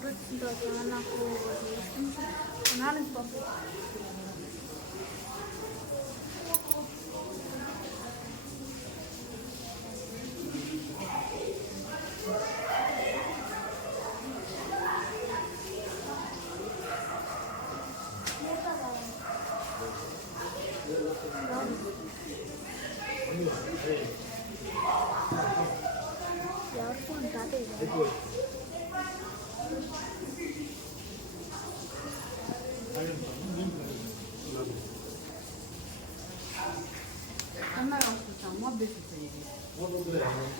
Photo వచ్చిన తర్వాత నాకు కొనాలి పప్పు. ఎవరికి ఉంటుంది Kamera tutsam, muhabbet edeyim.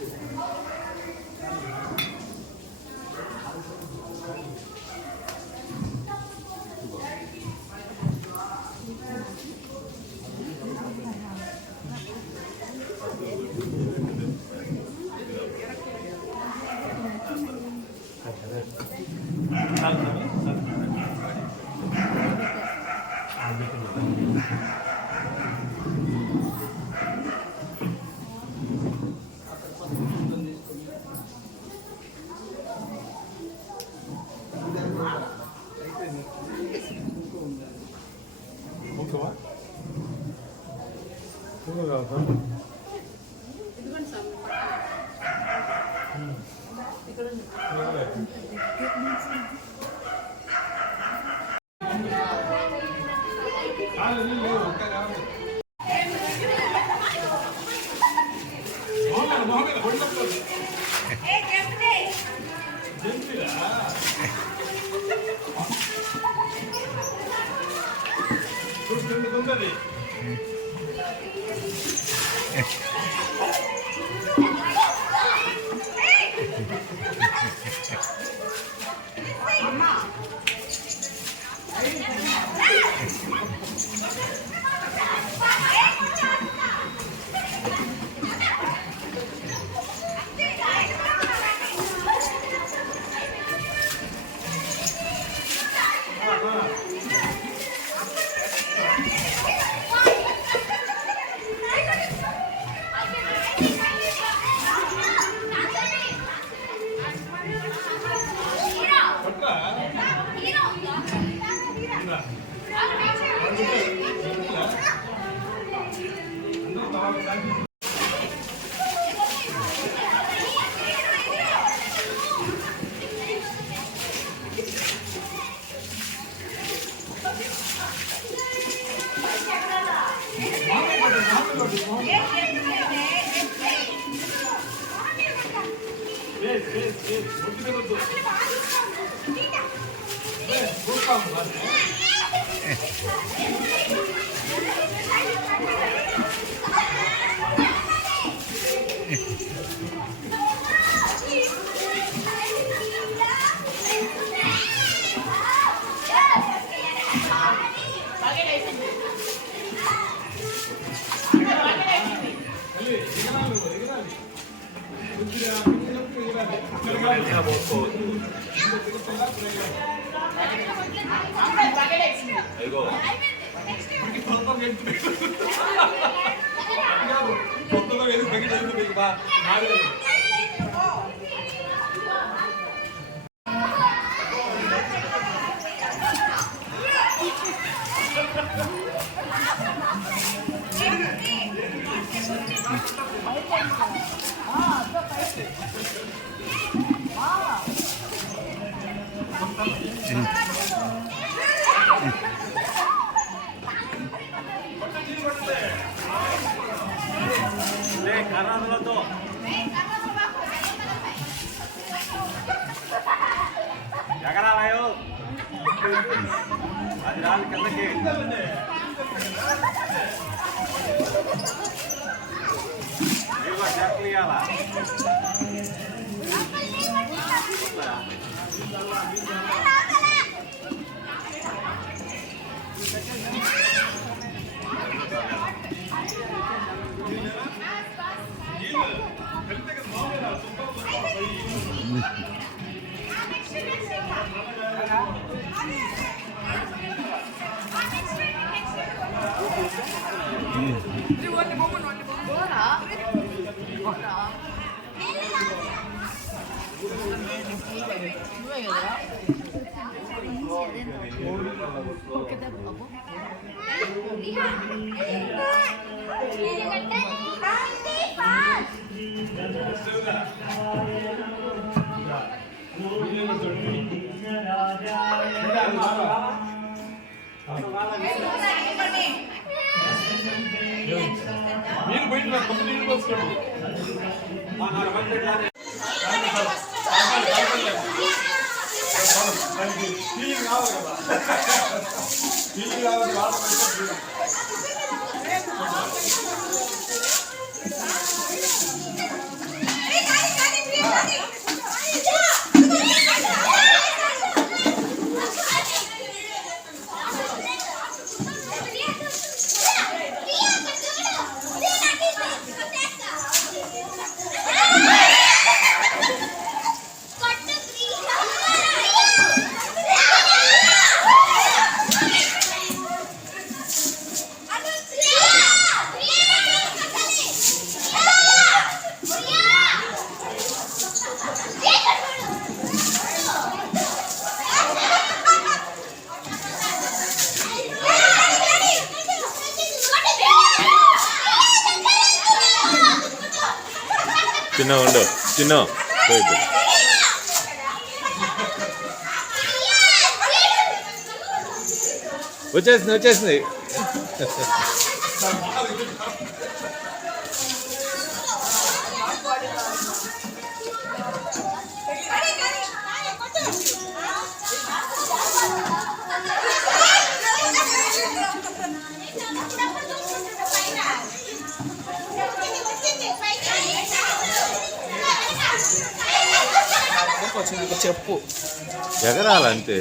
ఎగరాలయో అది రాదు కిందకి ఇదిగో చెట్లు ఇవ్వాలా మీరు పోయిన కొంత నీళ్ళు పోసుకోండి. నీళ్ళు కావాలి కదా, నీళ్ళు కావాలి. చిన్న ఉండు చిన్న వచ్చేసింది వచ్చేసింది. చెప్పు ఎగరాలంతే.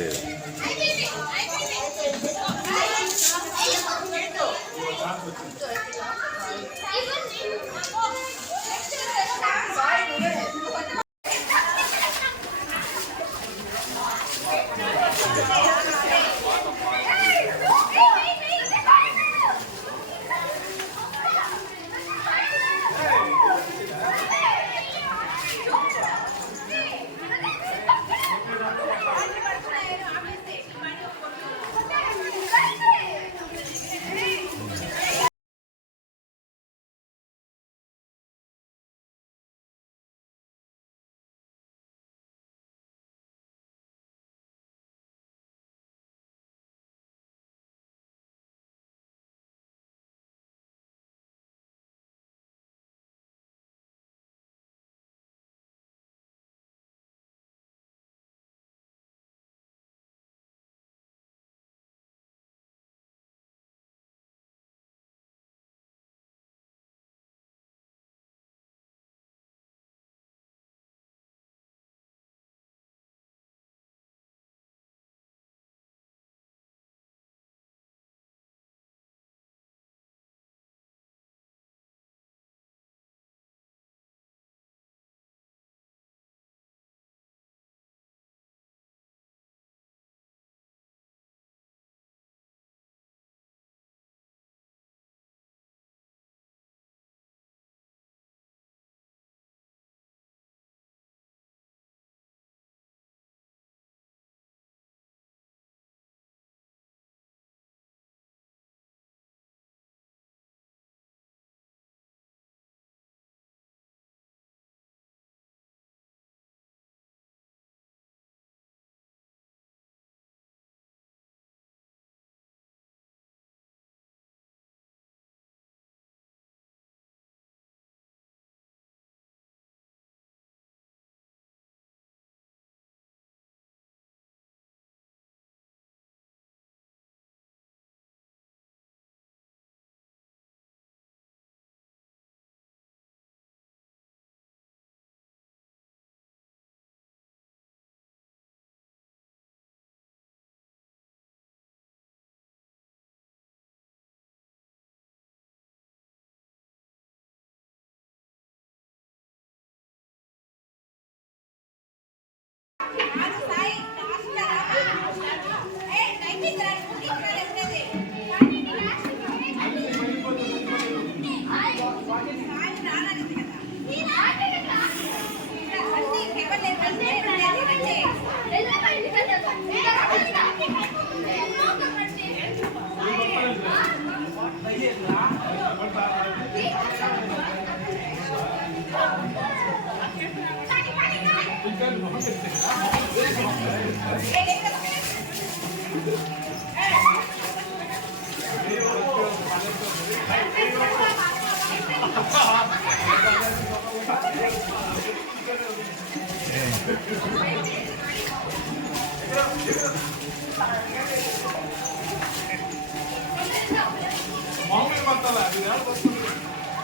మామూలు పట్టాలి అది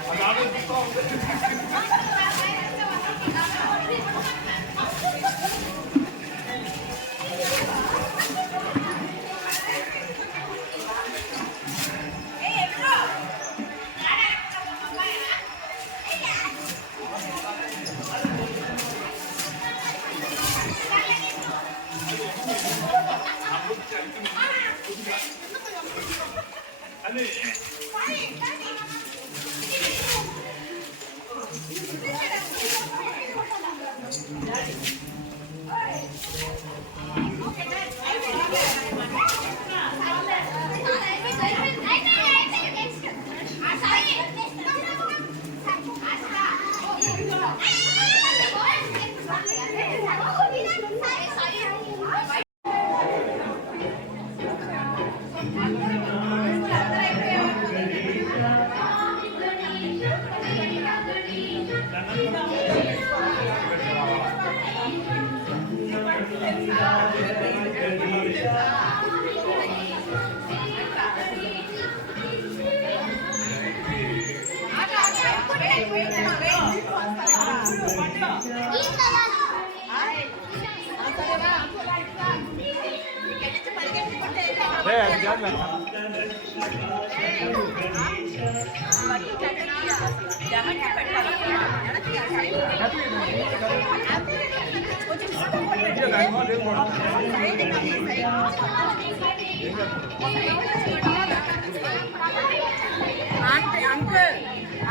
అది ఆలోచిస్తూ ఉంటుంది.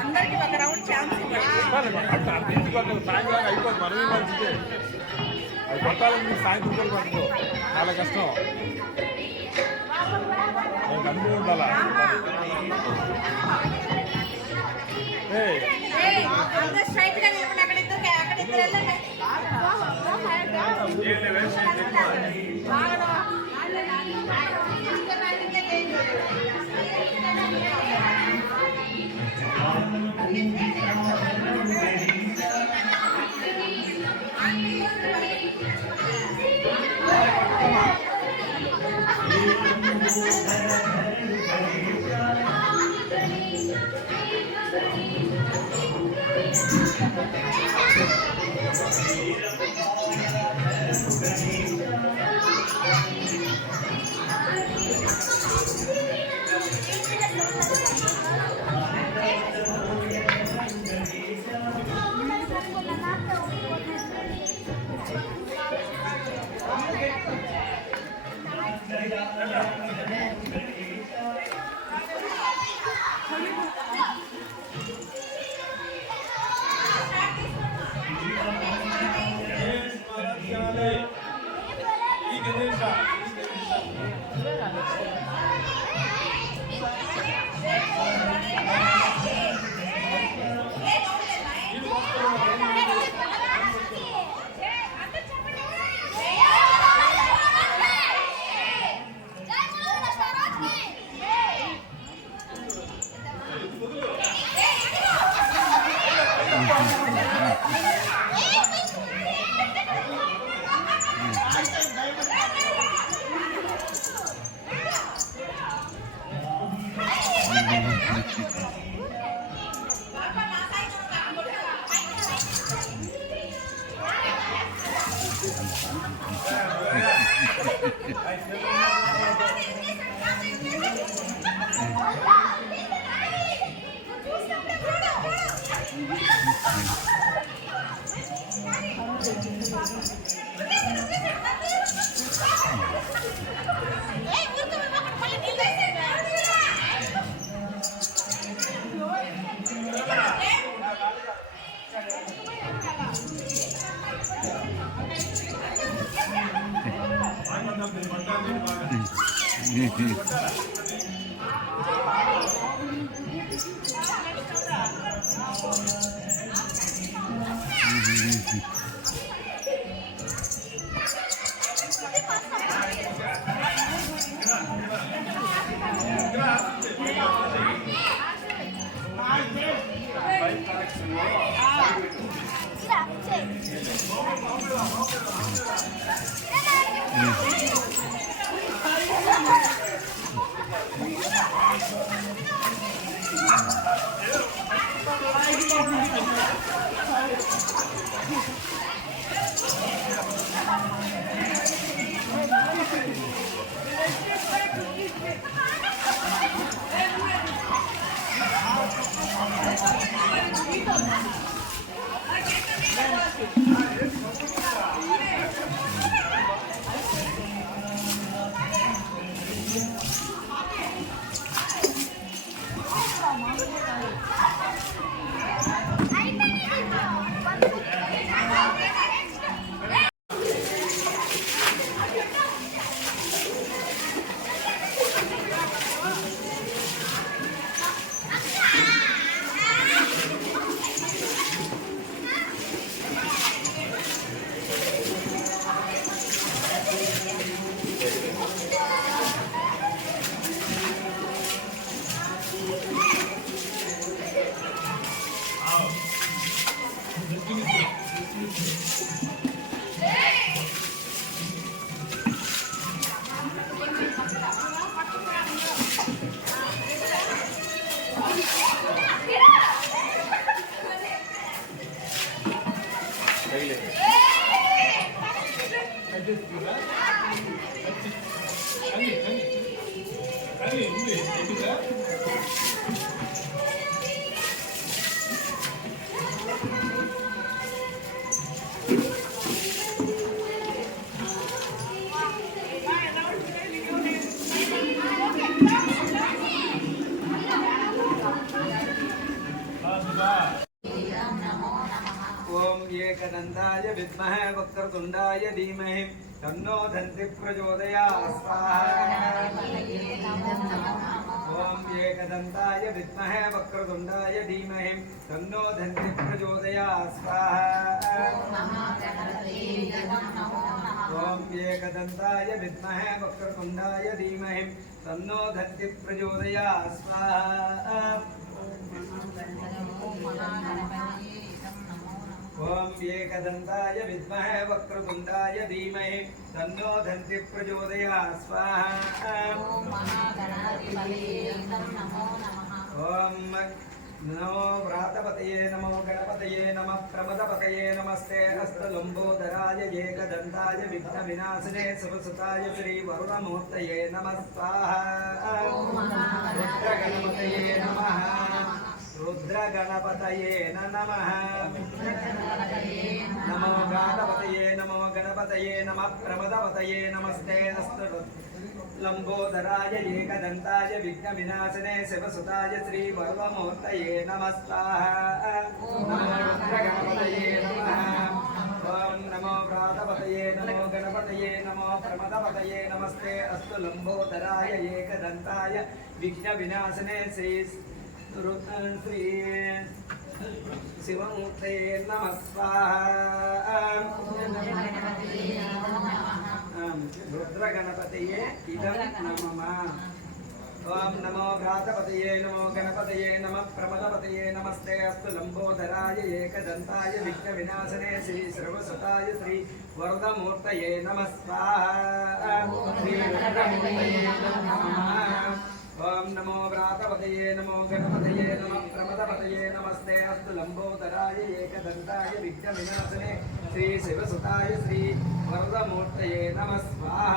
అందరికి ఒక రౌండ్ ఛాన్స్ సాయంకాలం అయిపోతుంది మనమే మంచిదే అది కొట్టాలని సాయంత్రం పడుకో చాలా కష్టం అన్నీ ఉండాలా స్ట్రైట్ గా నిలబడి అక్కడిద్దరు వెళ్ళండి ओम एकदंताय विद्महे वक्रतुंडाय धीमहि तन्नो दन्ति प्रचोदयात् स्वाहा। ओम एकदंताय विद्महे वक्रतुंडाय धीमहि तन्नो दन्ति प्रचोदयात् स्वाहा। ओम एकदंताय विद्महे वक्रतुंडाय धीमहि तन्नो दन्ति प्रचोदयात् स्वाहा। ओम एकदंताय विद्महे वक्रतुंडाय धीमहि तन्नो दन्ति प्रचोदयात् स्वाहा। ओम नमो व्रातपतये नमो गणपतये नमः प्रमदपतये नमस्ते हस्तलंबोदराय एकदंताय विघ्नविनाशिने सुरसुताय श्री वरुणमूर्तये नमः स्वाहा। रुद्रगणपतये नमः रुद्रगणपतये नमः। नमो व्रातपतये नमो गणपतये नमः प्रमदपतये नमस्ते लंबोदराय एकदंताय विघ्नविनाशिने शिवसुताय श्री वरुणमूर्तये नमः स्वाहा। नमो रुद्रगणपतये नमः। ओम नमो व्रातपतये नमो गणपतये नमो प्रमदपतये नमस्ते अस्तु लंबोदराय एकदंताय विघ्नविनाशिने श्री शिवमूर्तये नमः स्वाहा। रुद्रगणपतये इदं नमः। ओम नमो व्रातपतये नमो गणपतये नमः प्रमदपतये नमस्ते अस्तु लंबोदराय एकदंताय विघ्नविनाशिने श्री सर्वसुताय श्री वरदमूर्तये नमः स्वाहा। श्री रुद्रमूर्तये नमः। ओम नमो व्रातपतये नमो गणपतये नमः प्रमदपतये नमस्ते अस्तु लंबोदराय एकदंताय विघ्नविनाशिने श्री शिवसुताय श्री वरदमूर्तये नमः स्वाहा।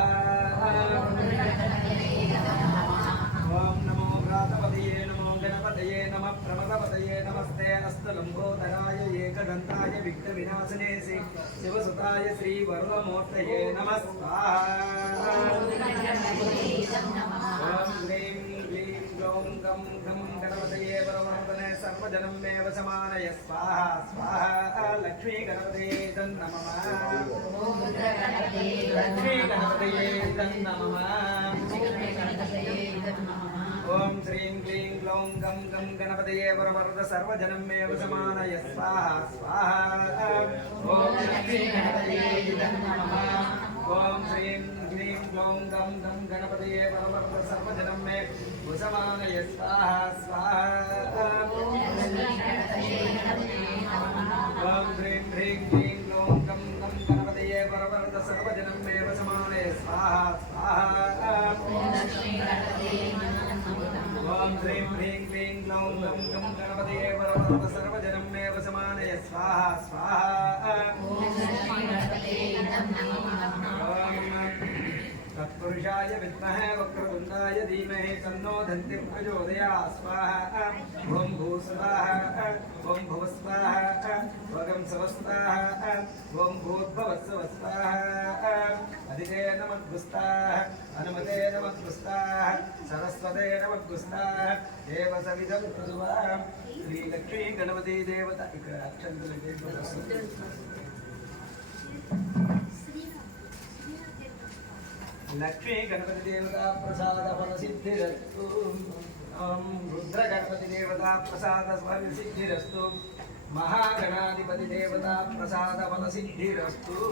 ओम नमो व्रातपतये नमो गणपतये नमः प्रमदपतये नमस्ते अस्तु लंबोदराय एकदंताय विघ्नविनाशिने श्री शिवसुताय श्री वरदमूर्तये नमः स्वाहा। ओम ह्रीं क्लीं ग्लौं गं गं गणपतये परमवर्धने सर्वजनमेव समानय स्वाहा स्वाहा। लक्ष्मी गणपतये नमः। लक्ष्मी गणपतये नमः। ओम श्रीं क्लीं ग्लौं गं गं गणपतये परमवर्ध सर्वजनमेव समानय स्वाहा स्वाहा। ओम लक्ष्मी गणपतये नमः। ओम श्रीं क्लीं ग्लौं गं गं गणपतये परमवर्ध सर्वजनमेव समानय स्वाहा स्वाहा। ओम श्रीं ह्रीं क्लीं ग्लौं गं स्वाहा तत्पुरुषाय विद्महे वक्रतुण्डाय धीमहि तन्नो दन्तिः प्रचोदयात् स्वाहा ॐ भूस्वाहा ॐ भुवस्वाहा वगं सवस्वाहा ॐ भूद्भवस्वस्वाहा अधिते नमद्गुस्ताः हनुमते नमद्गुस्ताः सरस्वते नमद्गुस्ताः देव सविधं प्रसुवाः श्रीलक्ष्मी गणपति देवता ఇక్కడ అక్షంతలు लक्ष्मी गणपति देवता प्रसाद फल सिद्धिरस्तु रुद्र गणपति देवता प्रसाद फल सिद्धिरस्तु महागणाधिपति देवता प्रसाद फल सिद्धिरस्तु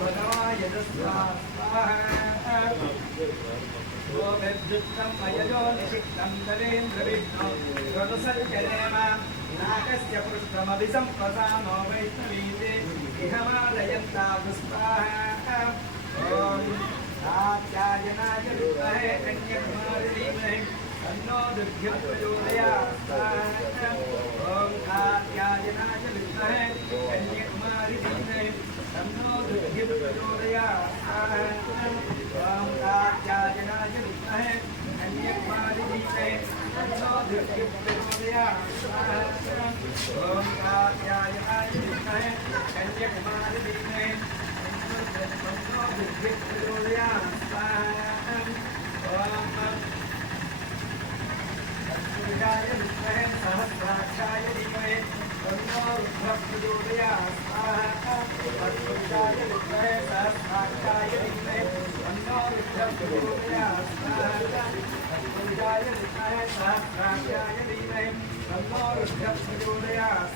भगवाय गोभिर्जुक्तं मयजो निषिक्तं दलेन्द्र विष्णु ऋतुसञ्चरेम नागस्य पृष्ठमभिसम्प्रसानो वैष्णवीते इहमादयन्ता पुष्पाः ॐ कात्यायनाय विद्महे कन्याकुमारी धीमहि तन्नो दुर्गं प्रचोदयात् ॐ कात्यायनाय विद्महे कन्याकुमारी धीमहि तन्नो दुर्गं प्रचोदयात् ॐ कात्यायनाय विद्महे कन्याकुमारी धीमहि तन्नो दुर्गं प्रचोदयात् ॐ कात्यायनाय विद्महे कन्याकुमारी धीमहि तन्नो दुर्गं प्रचोदयात् तत्पुरुषाय विद्महे सहस्राक्षाय धीमहि तन्नो रुद्रः प्रचोदयात् तत्पुरुषाय विद्महे सहस्राक्षाय धीमहि तन्नो रुद्रः प्रचोदयात् तत्पुरुषाय विद्महे सहस्राक्षाय धीमहि तन्नो रुद्रः प्रचोदयात्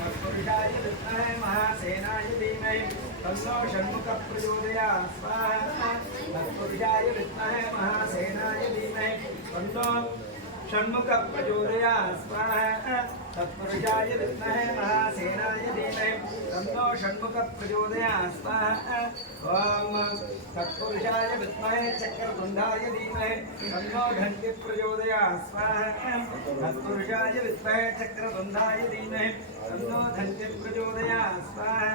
तत्पुरुषाय विद्महे महासेनाय धीमहि तन्नो षण्मुखः प्रचोदयात् तत्पुरुषाय विद्महे महासेनाय धीमहि तन्नो षण्मुखः प्रचोदयात् स्वाहा तत्पुरुषाय विद्महे महासेनाय धीमहि तन्नो षण्मुखः प्रचोदयात् स्वाहा ॐ तत्पुरुषाय विद्महे चक्रतुण्डाय धीमहि तन्नो घण्टिः प्रचोदयात् स्वाहा तत्पुरुषाय विद्महे चक्रतुण्डाय धीमहि तन्नो घण्टिः प्रचोदयात् स्वाहा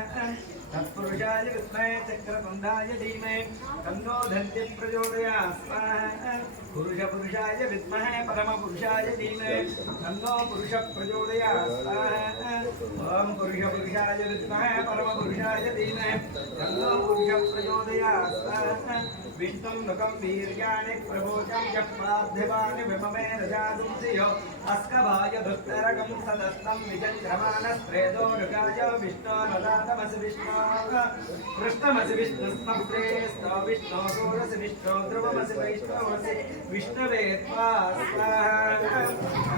तत्पुरुषाय विद्महे चक्रतुण्डाय धीमहि तन्नो घण्टिः प्रचोदयात् स्वाहा पुरुषाय विद्महे परमपुरुषाय धीमहि तन्नो पुरुषः प्रचोदयात् स्वाहा ॐ पुरुषाय विद्महे परमपुरुषाय धीमहि तन्नो पुरुषः प्रचोदयात् स्वाहा विष्णुं मुखं वीर्याणि प्रभोजं च पार्थिवानि विममे रजातुं धियो अस्कभाय दुष्टरकं सदस्तं विचन्द्रमानस्त्रेदो ऋगाय विष्णोरदातमसि विष्णो कृष्णमसि विष्णुस्मप्रेस्तो विष्णो सूरसि विष्णो ध्रुवमसि वैष्णवसि विष्णवे त्वा स्वाहा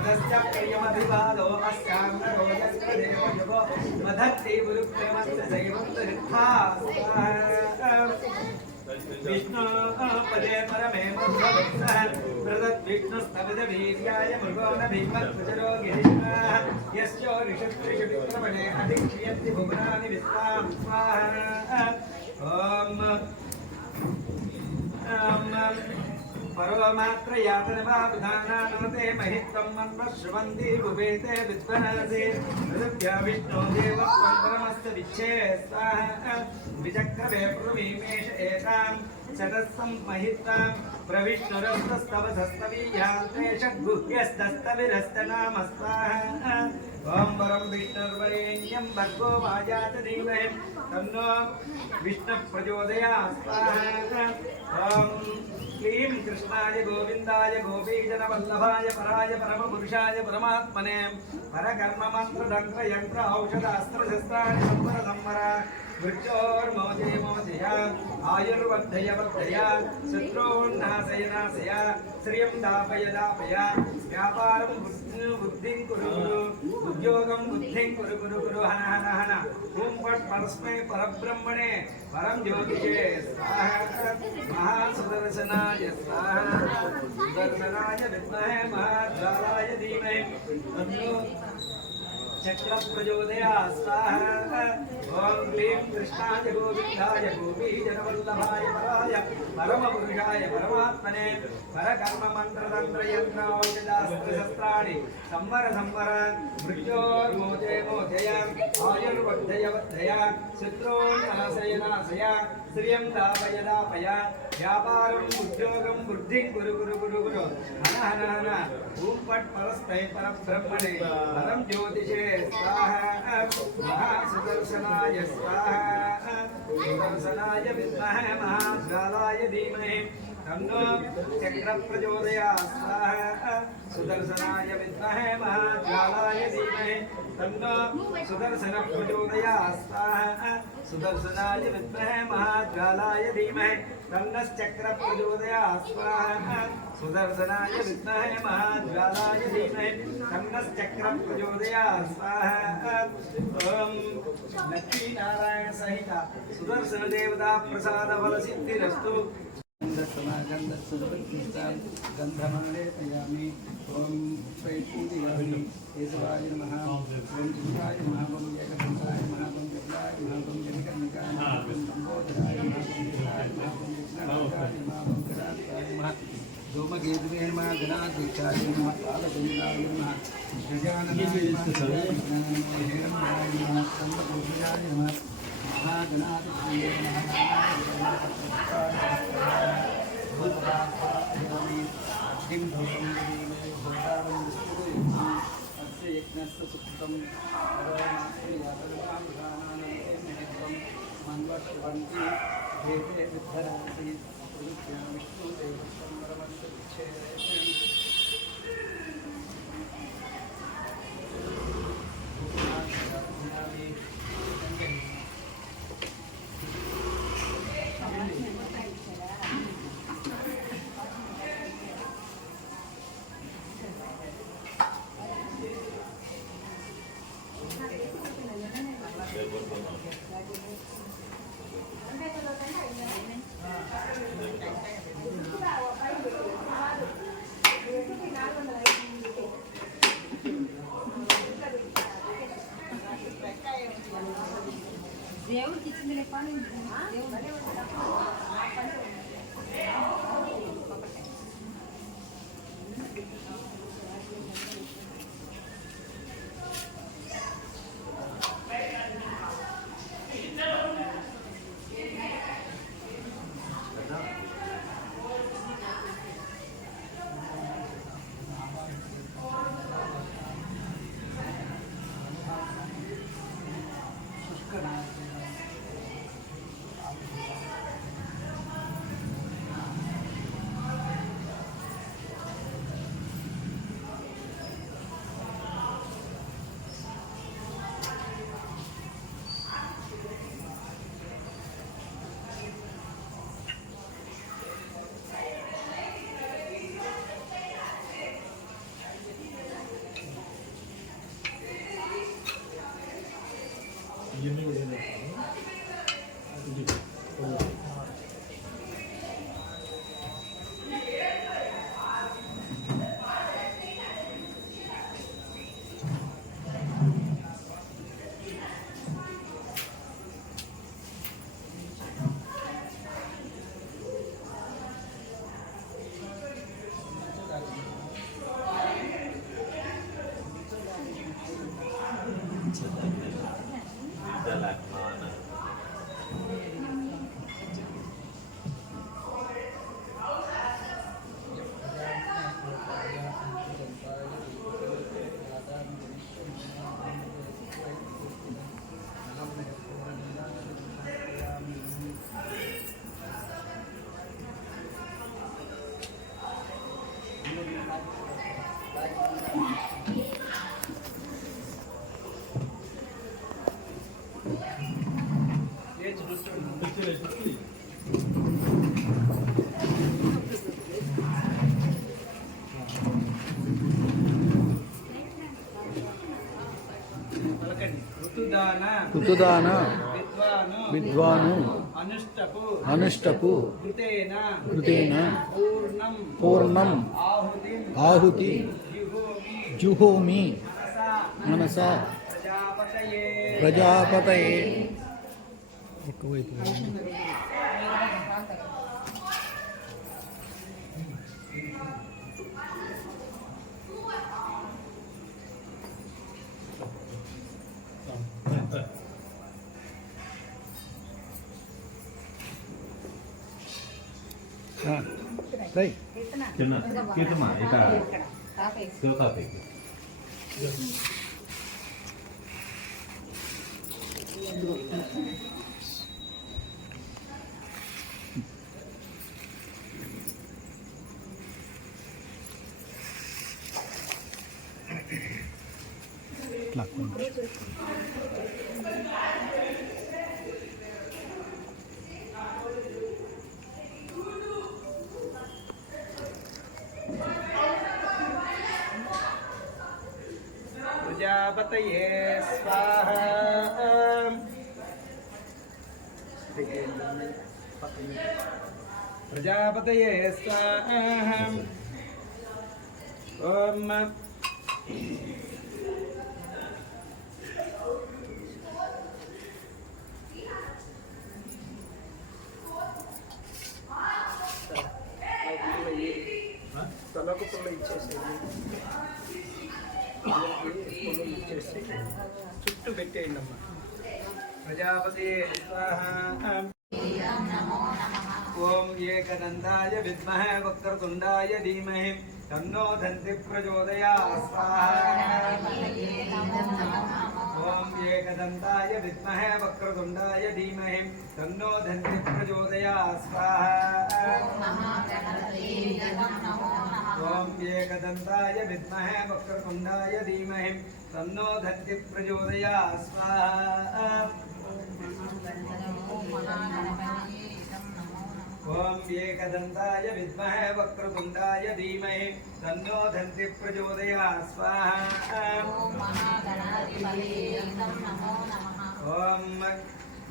तस्य प्रियमभिवादो अस्यां नरो यस्य देवयुगो मधत्ते गुरुप्रेमस्य दैवं दृढा स्वाहा विष्णु पदे परमे मृदद्विष्णुस्तविद वीर्याय मृगो न भीमत्वजरो गिरिष्णः यस्यो ऋषिविक्रमणे अधिक्रियन्ति भुवनानि विश्वां स्वाहा ॐ परोमात्र यातनभावधानानोते महित्वं मन्मः श्रुवन्ति भुवेते विद्वनासे पृथिव्या विष्णो देवत्वं परमस्य विच्छे स्वाहा विचक्रमे प्रवीमेष एतां सदस्सं महित्वां प्रविष्णुरस्तस्तवधस्तवीयान्ते षड्गुह्यस्तस्तविरस्तनाम स्वाहा ॐ परं विष्णुर्वरेण्यं भर्गो वाजात धीमहि तन्नो विष्णुः प्रचोदयात् स्वाहा ॐ क्लीं कृष्णाय गोविन्दाय गोपीजनवल्लभाय पराय परमपुरुषाय परमात्मने परकर्ममन्त्रतन्त्रयन्त्र औषधास्त्रशस्त्राणि संवरसंवरा वृक्षोर्मोजे मोजया आयुर्वर्धय वर्धया शत्रून्नाशय नाशय श्रियं दापय दापय व्यापारं बुद्धिं कुरु कुरु उद्योगं बुद्धिं कुरु कुरु कुरु हन हन हन ॐ फट् परस्मै परब्रह्मणे परं ज्योतिषे स्वाहा महासुदर्शनाय स्वाहा सुदर्शनाय विद्महे महाज्वालाय धीमहि तन्नो चक्र प्रचोदया स्वाहा ओम क्लीं कृष्णाय गोविंदाय गोपीजनवल्लभाय पराय परमपुरुषाय परमात्मने परकर्म मंत्रतंत्र यंत्रास्त्र शस्त्राणि संवर संवर मृत्योर्मोचय मोचय आयुर्वर्धय वर्धय शत्रून्नाशय नाशय श्रियं दापय दापय व्यापारं उद्योगं वृद्धिं कुरु कुरु कुरु कुरु हन हन हन ओम पट परस्तै परब्रह्मणे परम ज्योतिषे स्वाहा महासुदर्शनाय स्वाहा सुदर्शनाय विद्महे महाज्वालाय धीमहि तन्नो चक्र प्रचोदयात् स्वाहा सुदर्शनाय विद्महे महाज्वालाय धीमहि तन्नो सुदर्शन प्रचोदयात् स्वाहा सुदर्शनाय विद्महे महाज्वालाय धीमहि तन्नश्चक्र प्रचोदयात् स्वाहा सुदर्शनाय विद्महे महाज्वालाय धीमहि तन्नश्चक्र प्रचोदयात् स्वाहा ओम लक्ष्मी नारायण सहित सुदर्शन देवता प्रसाद फल सिद्धिरस्तु गंधमलेपयामि ओम वैपूर्यामि केशवाय नमः ओम शिवाय नमः ओम जगन्नाथाय नमः ओम जगन्नाथाय नमः ओम जगन्नाथाय नमः ओम लंबोदराय नमः ओम जगन्नाथाय नमः ओम जगन्नाथाय नमः ओम जगन्नाथाय नमः धूमकेतुवे नमः गणाध्यक्षाय नमः कालचन्द्राय नमः गजाननाय नमः हिरण्याय नमः सर्वभूषणाय नमः महागणाधिपतये नमः किं भूतं भूतावं विष्णुः अस्य यज्ञस्य सुकृतं मन्वशवन्ति देवे विद्धरासि विष्णुदेवं దేవుడికి ఇచ్చింది పని ఋతుదాన విద్వాను అనుష్టపు కృతేన పూర్ణం ఆహుతి జుహోమి మనసా ప్రజాపతయే ఒకవైపు రై చిన్న కీర్తమా ఇక శివతాతకి प्रजापतये स्वाहा प्रजापतये स्वाहा ओम తలకు పుల్ల ఇచ్చేసేది ఇచ్చేసి చుట్టూ పెట్టేయండి అమ్మా ప్రజాపతి ఓం ఏకదంతాయ విద్మహే వక్రతుండాయ ధీమహి తన్నో దంతి ప్రచోదయాత్ స్వాహా ఓం ఏకదంతాయ విద్మహే వక్రతుండాయ ధీమహి తన్నో దంతి ప్రచోదయాత్ స్వాహా ఓం ఏకదంతాయ విద్మహే వక్రతుండాయ ధీమహి తన్నో దంతి ప్రచోదయాత్ స్వాహా ఓం ఏకదంతాయ విద్మహే వక్రతుండాయ ధీమహి తన్నో దంతి ప్రచోదయాత్ స్వాహా ఓం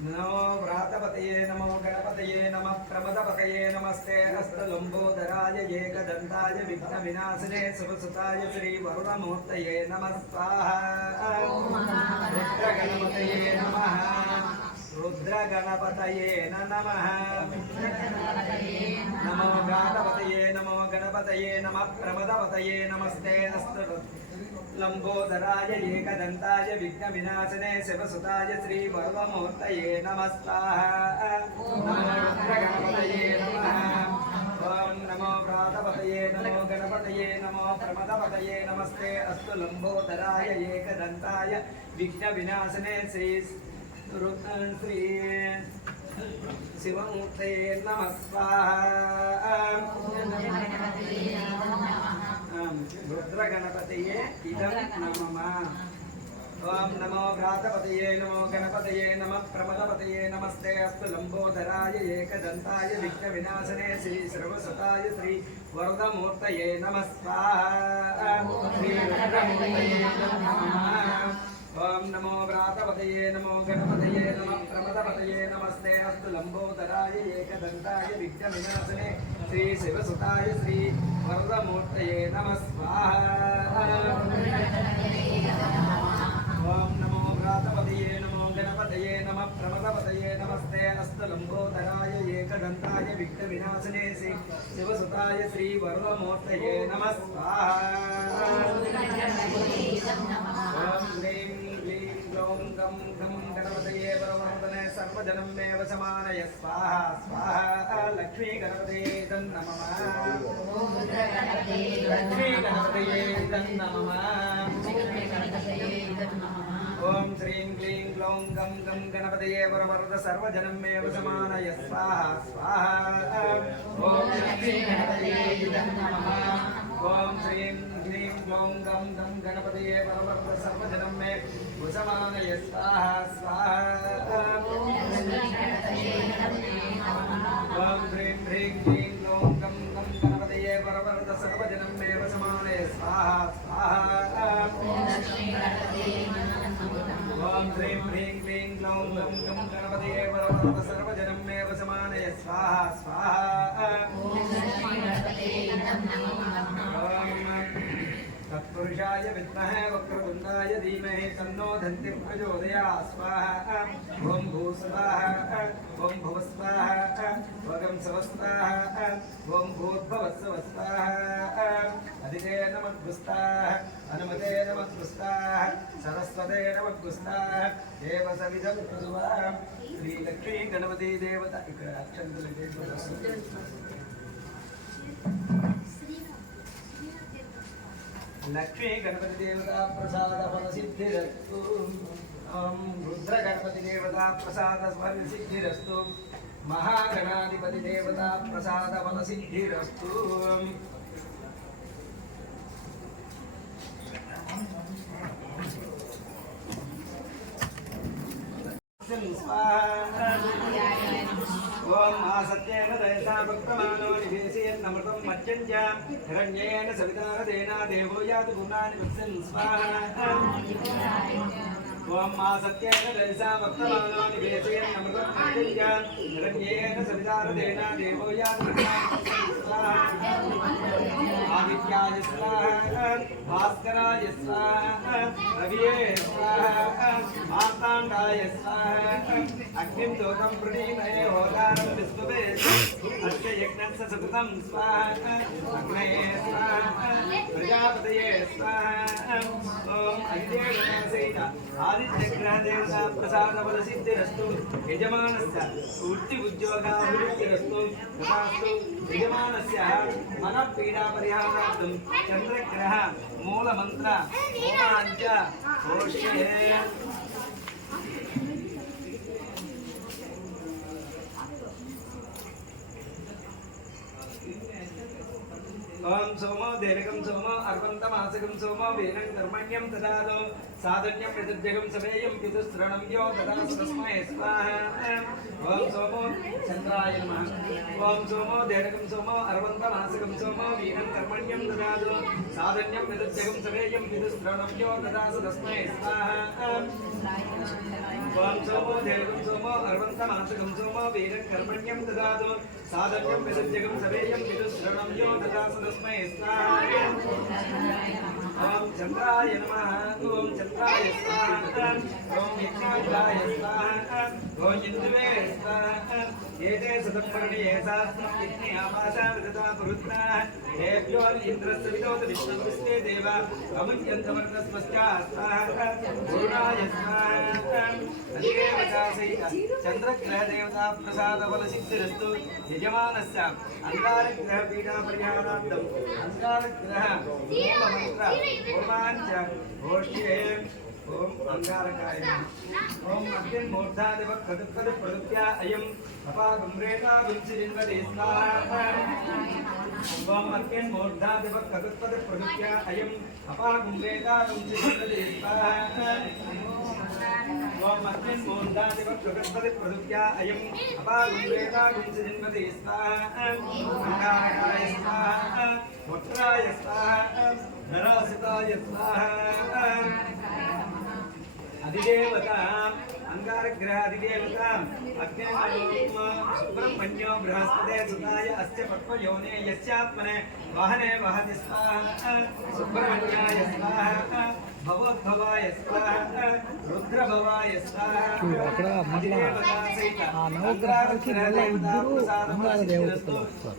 నమో వ్రాతపతయే నమో గణపతయే నమః ప్రమదపతయే నమస్తే హస్తలంబోదరాయ ఏకదంతాయ విఘ్న వినాశనే శుభసుతాయ శ్రీ వరుణమూర్తయే నమః స్వాహా రుద్రగణపతయే నమః రుద్రగణపతయే నమః నమో వ్రాతపతయే నమో గణపతయే నమః ప్రమదపతయే నమస్తే లంబోదరాయ ఏకదంతాయ విఘ్న వినాశనే శివసుతాయ శ్రీ వరుణమూర్తయే నమః స్వాహా నమో రుద్రగణపతయే నమః ఓం నమో వ్రాతపతయే నమో గణపతయే నమో ప్రమదపతయే నమస్తే అస్తు లంబోదరాయ ఏకదంతాయ విఘ్న వినాశనే శ్రీ శివమూర్తయే నమః స్వాహా రుద్రగణపతయే ఇదం నమః ఓం నమో వ్రాతపతయే నమో గణపతయే నమః ప్రమదపతయే నమస్తే అస్తు లంబోదరాయ ఏకదంతాయ విఘ్న వినాశనే శ్రీ సర్వసతాయ శ్రీ వరదమూర్తయే నమః స్వాహా శ్రీ రుద్రమూర్తయే నమః ఓం నమో వ్రాతపతయే నమో గణపతయే నమః ప్రమదపతయే నమస్తే అస్తు లంబోదరాయ ఏకదంతాయ విఘ్న వినాశనే శ్రీ శివసుతాయ శ్రీ వరదమూర్తయే నమః స్వాహా ఓం నమో వ్రాతపతయే నమో గణపతయే నమః ప్రమదపతయే నమస్తే అస్తు లంబోదరాయ ఏకదంతాయ విఘ్న వినాశనే శ్రీ శివసుతాయ శ్రీ వరదమూర్తయే నమః స్వాహా ఓం హ్రీం క్లీం గ్లౌం గం గం గణపతయే పరమవర్ధనే సర్వజనం మే వశమానయ స్వాహా స్వాహా లక్ష్మీ గణపతయే నమః లక్ష్మీ గణపతయే నమః ఓం శ్రీం క్లీం గ్లౌం గం గం గణపతయే పరమవర్ధ సర్వజనం మే వశమానయ స్వాహా స్వాహా ఓం లక్ష్మీ గణపతయే నమః ఓం శ్రీం క్లీం గ్లౌం గం గం గణపతయే పరమవర్ధ సర్వజనం మే వశమానయ స్వాహా స్వాహా ఓం హ్రీం హ్రీం క్లీం గ్లౌం గం గం గణపతయే పరమవర్ధ సర్వజనం మే వశమానయ స్వాహా స్వాహా ఓం హ్రీం హ్రీం క్లీం గ్లౌం గం గం గణపతయే పరమవర్ధ సర్వజనం మే వశమానయ స్వాహా స్వాహా ఓం తత్వ तत्पुरुषाय विद्महे वक्रतुण्डाय धीमहि तन्नो दन्ति प्रचोदयात् स्वाहा ॐ भूस्वाहा ॐ भुवस्वाहा वगं सवस्वाहा ॐ भूर्भुवस्सवस्वाहा अधिते नमद्गुस्ताः अनुमते नमद्गुस्ताः सरस्वते नमद्गुस्ताः देवसविधं प्रसुवाः श्रीलक्ष्मी गणपति देवता ఇక్కడ అక్షంతలు लक्ष्मी गणपति देवता प्रसाद फल सिद्धिरस्तु रुद्र गणपति देवता प्रसाद फल सिद्धिरस्तु महागणाधिपति देवता प्रसाद फल सिद्धिरस्तु ओम आसत्येन दयसा भक्तमानो निवेशयन्नमृतं मच्चं च हिरण्येन सवितारदेना देवो याति गुणानि वत्सन् स्वाहा ओम आसत्येन दयसा भक्तमानो निवेशयन्नमृतं मच्चं च हिरण्येन सवितारदेना देवो याति गुणानि वत्सन् स्वाहा आदित्याय स्वाहा भास्कराय स्वाहा रविये स्वाहा मार्ताण्डाय स्वाहा अग्निं दोतं प्रणीमये होतारं विस्मवे अस्य यज्ञस्य सुकृतं स्वाहा अग्नये स्वाहा प्रजापतये स्वाहा ॐ अग्नेयसेन आदित्यग्रहदेवता प्रसादफलसिद्धिरस्तु यजमानस्य वृत्ति उद्योगाभिवृद्धिरस्तु तथास्तु यजमानस्य मनःपीडापरिहारार्थं चन्द्रग्रह मूलमन्त्र होमाञ्च घोष्ये ओम सोमो देवकं सोमो अर्वन्तमासकं सोमो वेनं कर्मण्यं ददातो साधन्यं यदजगं समेयं पितुस्रणं यो ददातु तस्मै स्वाहा ओम सोमो चन्द्राय नमः ओम सोमो देवकं सोमो अर्वन्तमासकं सोमो वेनं कर्मण्यं ददातो साधन्यं यदजगं समेयं पितुस्रणं यो ददातु तस्मै स्वाहा ओम सोमो देवकं सोमो अर्वन्तमासकं सोमो वेनं कर्मण्यं ददातो साधन्यं यदजगं समेयं पितुस्रणं यो ददातु तस्मै स्वाहा ओम चन्द्राय नमः ओम चन्द्राय स्वाहा ओम यज्ञाय स्वाहा ओम इंद्रवे स्वाहा एते सतपर्णये शास्त्रं यज्ञे आपासावृता पुरुत्रा एभ्यो इन्द्रस्य विदोत विश्वस्ते देवा अमुञ्चन्तमर्गस्वस्या स्वाहा गुरुणाय स्वाहा अधिदेवतासहित चन्द्रग्रह देवता प्रसाद फल सिद्धिरस्तु यजमानस्य अंगारग्रह पीडा परिहारार्थं अंगारग्रह मूलमन्त्र होमाञ्च घोष्ये ओम अंगारकाय ओम अग्नि मूर्धादेव कदुकद प्रदुत्या अयम् अपागम्रेता विंसिन्वदे स्वाहा ओम अग्नि मूर्धादेव कदुकद प्रदुत्या अयम् अपागम्रेता विंसिन्वदे स्वाहा ओम अग्नि मूर्धादेव कदुकद प्रदुत्या अयम् अपागम्रेता विंसिन्वदे स्वाहा अंगारकाय स्वाहा वक्राय स्वाहा नरासिताय स्वाहा अधिदेवता अंगारग्रह अधिदेवता अग्निर्नमो सुब्रह्मण्यो बृहस्पते सुताय अस्य पद्मयोने यस्यात्मने वाहने वहति स्वाहा सुब्रह्मण्याय स्वाहा भवोद्भवाय स्वाहा रुद्रभवाय स्वाहा अधिदेवता सहित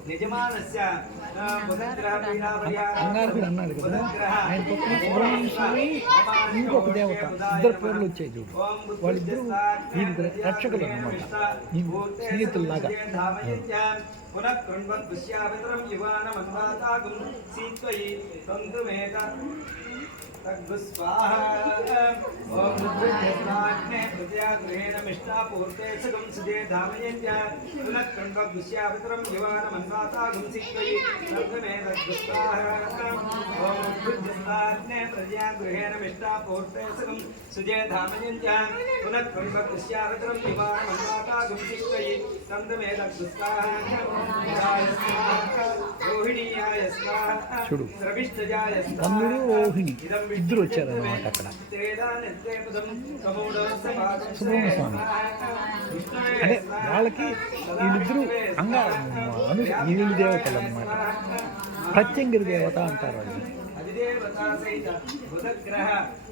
यजमानस्य बुधग्रह पीडा అన్నాడు కదా ఆయన పక్కన సుబ్రహ్మణ్య స్వామి ఇంకొక దేవత ఇద్దరు పేర్లు వచ్చాయి చూడు వాళ్ళిద్దరు దీనికి రక్షకులు అన్నమాట స్నేహితుల్లాగా पुनः कृण्वद्विश्यावितरं युवानमन्वातागुं सीत्वयि तन्तुमेत तद्गुस्वाहा ॐ रुद्रज्ञे प्रत्यागृहेण मिष्टापूर्ते सुगं सुजे धामयन्त्या पुनः कृण्वद्विश्यावितरं युवानमन्वातागुं सीत्वयि तन्तुमेत तद्गुस्वाहा ॐ रुद्रज्ञे प्रत्यागृहेण मिष्टापूर्ते सुगं सुजे धामयन्त्या पुनः कृण्वद्विश्यावितरं युवानमन्वातागुं सीत्वयि तन्तुमेत तद्गुस्वाहा रोहिणीयाय स्वाहा చూడు श्रविष्ठजाय అందరూ రోహిణి ఇద్దరు వచ్చారన్నమాట అక్కడ సుబ్రహ్మణ్య స్వామి అంటే వాళ్ళకి వీళ్ళిద్దరూ వీళ్ళు దేవతలు అన్నమాట ప్రత్యంగిరి దేవత అంటారు వాళ్ళు అధిదేవతా సహిత బుధగ్రహ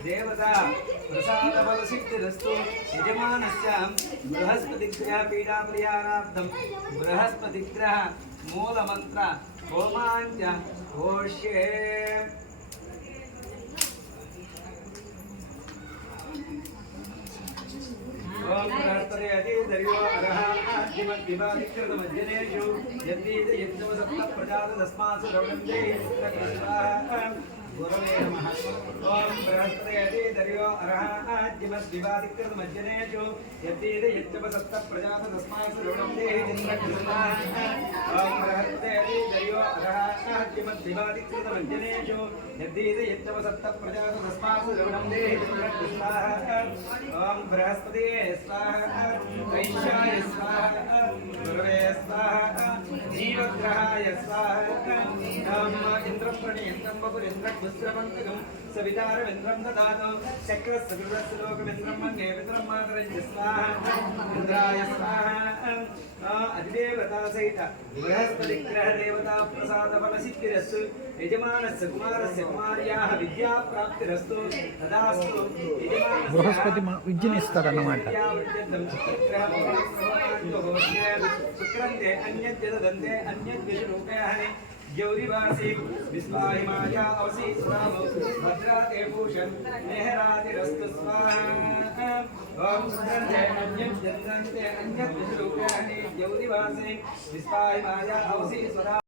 దేవతా ప్రసాద బల సిద్ధిరస్తు యజమానస్య బృహస్పతిగ్రహ పీడా పరిహారార్థం బృహస్పతిగ్రహ మూల మంత్ర హోమాంచ ఘోష్యే ఓం బృహస్పతి అతి దర్యో అరహ ఆద్యమద్వివాదికృత మధ్యనేషు యద్దీత యజ్ఞమ సప్త ప్రజాత తస్మాసు రౌణందే గురవే నమః. ఓం బృహస్పతి అతి దర్యో అరహ ఆద్యమద్వివాదికృత మధ్యనేషు యద్దీత యజ్ఞమ సప్త ప్రజాత తస్మాసు రౌణందే ఓం బృహస్పతి అతి దర్యో అరహ ఆద్యమద్వివాదికృత మధ్యనేషు యద్దీత యజ్ఞమ సప్త ప్రజాత తస్మాసు రౌణందే ఓం బృహస్పతి स्वाहा वैश्याय स्वाहा गुरवे स्वाहा जीवग्रहाय स्वाहा नमः इंद्रप्रणीयं बपुरेन्द्रपुत्रमन्तकं सवितारमिन्द्रं ददातु चक्रसविरसलोकमिन्द्रं मन्ये पितरं मातरं स्वाहा इंद्राय स्वाहा अधिदेवता सहित बृहस्पतिग्रह देवता प्रसाद फलसिद्धिरस्तु यजमानस्य कुमारस्य कुमार्याः विद्या प्राप्तिरस्तु तदास्तु यजमानस्य బృహస్పతి విద్యనిస్తారన్నమాట. शुक्रन्ते अन्यद्यदन्ते अन्यद्यरूपयानि गौरीवासी विस्वाहिमाया अवसी सुरामो भद्राते भूषण मेहरातिरस्तु स्वाहा ओम शुक्रन्ते अन्यद्यदन्ते अन्यद्यरूपयानि गौरीवासी विस्वाहिमाया अवसी सुरामो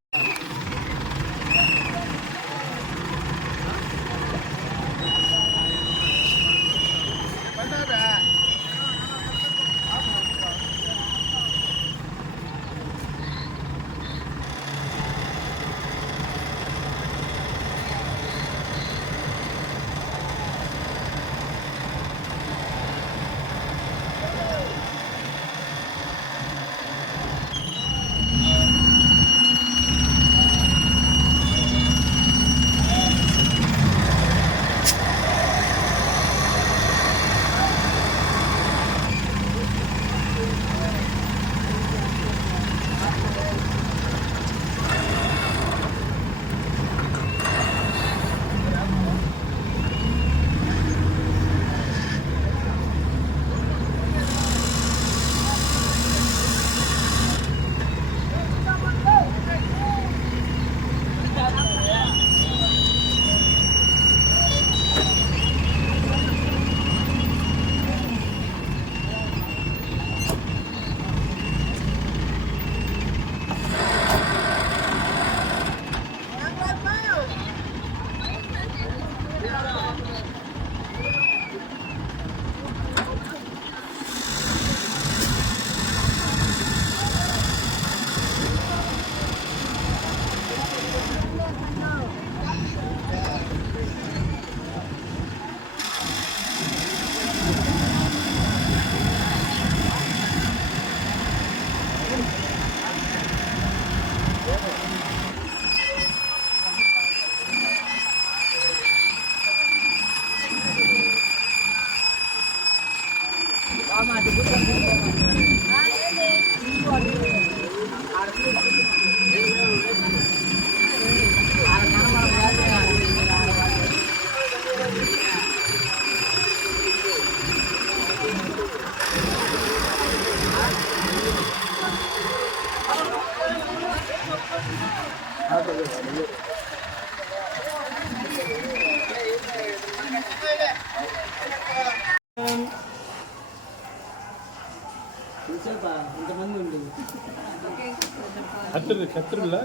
కత్తిరిలా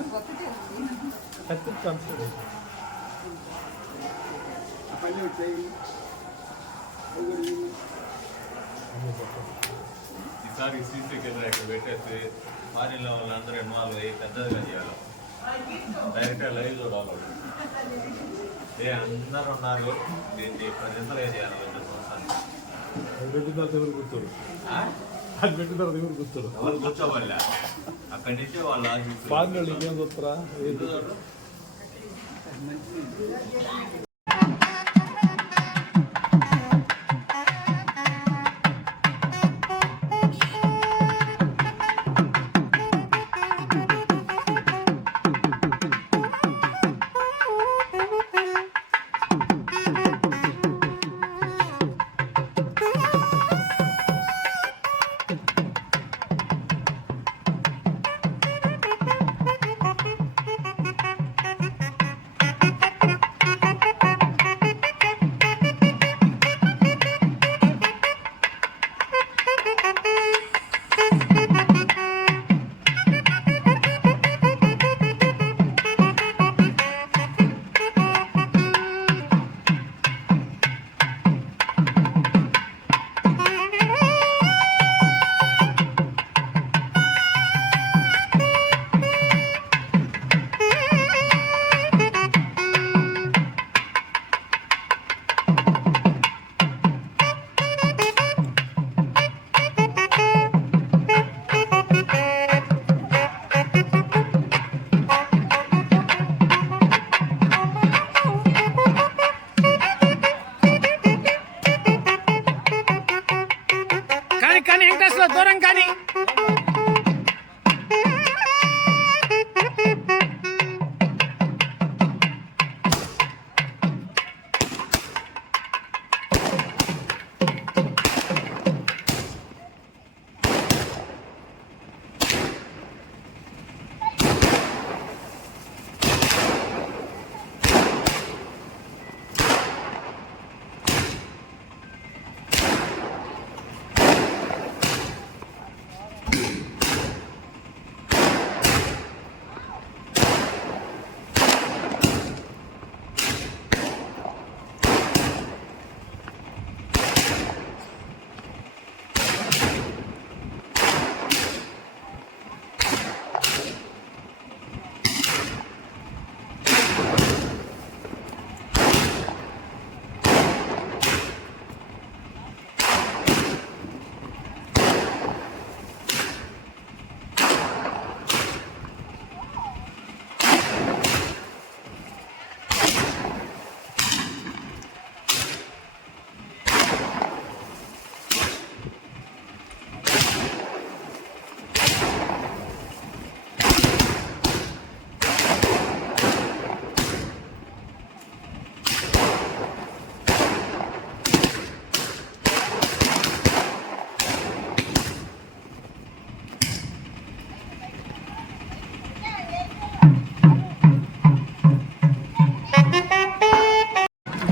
కత్తిరి ట్రాన్స్ఫర్ ఈసారి సీసీ కెమెరా ఇక్కడ పెట్టేసి ఫారిన్లో వాళ్ళందరూ ఇన్వాల్వ్ అయ్యి పెద్దదిగా చేయాలి. డైరెక్ట్గా లైవ్ చూడాలి. అందరూ ఉన్నారు దీన్ని 10 నిమిషాలుగా చేయాలి. ఎవరు కూర్చోరు అది పెట్టిన తర్వాత ఎవరు కూర్చోరు ఎవరు కూర్చోవాళ్ళ అక్కడి నుంచి వాళ్ళు ఫారిన్ ఇంకేం చూస్తారా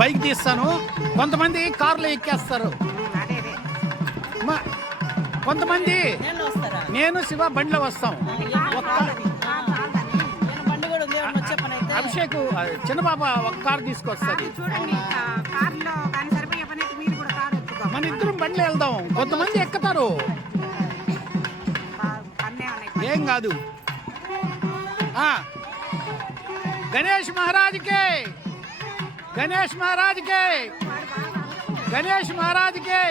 బైక్ తీస్తాను, కొంతమంది కార్లో ఎక్కేస్తారు. కొంతమంది నేను శివ బండిలో వస్తాం. అభిషేక్ చిన్న పాప ఒక కారు తీసుకొస్తుంది. చూడండి కార్లో కానీ సరిపోయే పని అయితే మీరు కూడా కారు ఎక్కుతాం. మన ఇద్దరం బండిలో వెళ్దాం. కొంతమంది ఎక్కుతారు, ఏం కాదు. గణేష్ మహారాజ్ కే, గణేష్ మహారాజ్ కే, గణేష్ మహారాజ్ కే,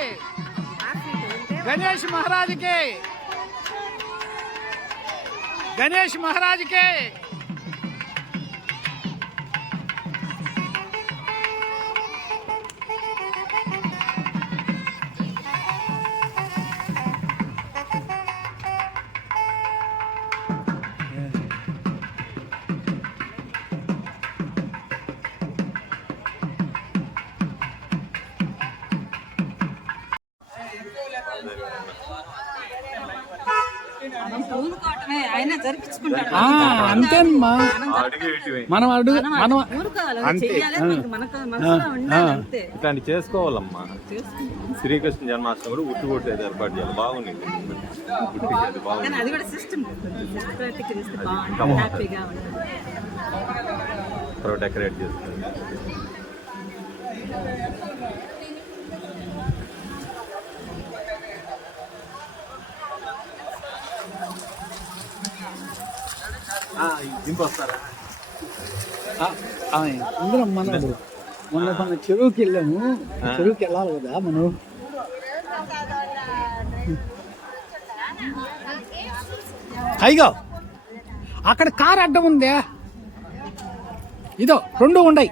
గణేష్ మహారాజ్ కే, గణేష్ మహారాజ్ కే. అంతేమ్మా, మనం అంతే ఇట్లాంటి చేసుకోవాలమ్మా. శ్రీకృష్ణ జన్మాష్టమి కూడా ఉట్టు కొట్టేది ఏర్పాటు చేయాలి. బాగుంది డెకరేట్ చేస్తారు. దింపొస్తారా? అందరం మనడు మొన్న మన చెరువుకి వెళ్ళాము. చెరువుకి వెళ్ళాలి కదా మనం. అయ్యో అక్కడ కారు అడ్డం ఉందే. ఇదో 2 ఉన్నాయి.